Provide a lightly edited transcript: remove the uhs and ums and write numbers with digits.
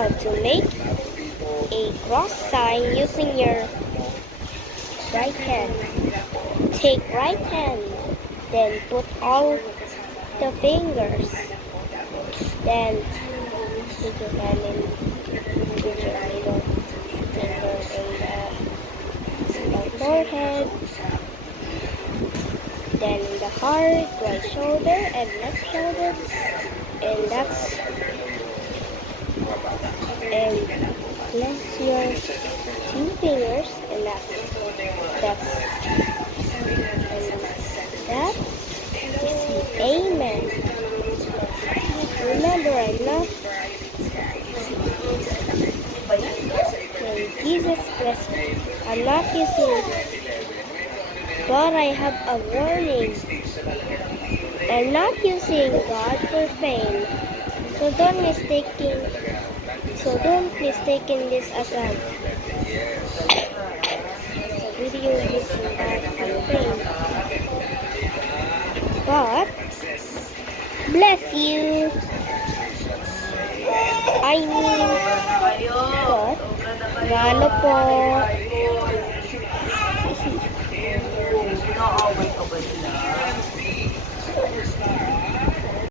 How to make a cross sign using your right hand. Take right hand, then put all the fingers. Then put your hand in, put your middle finger in the forehead. Then in the heart, right shoulder and left shoulder. And that's, and place your few fingers and that is the amen. Remember, when Jesus blessed, I'm not using, but I have a warning. I'm not using God for fame, so don't mistaking this as a video using God for fame. But bless you. I mean, God, ano po.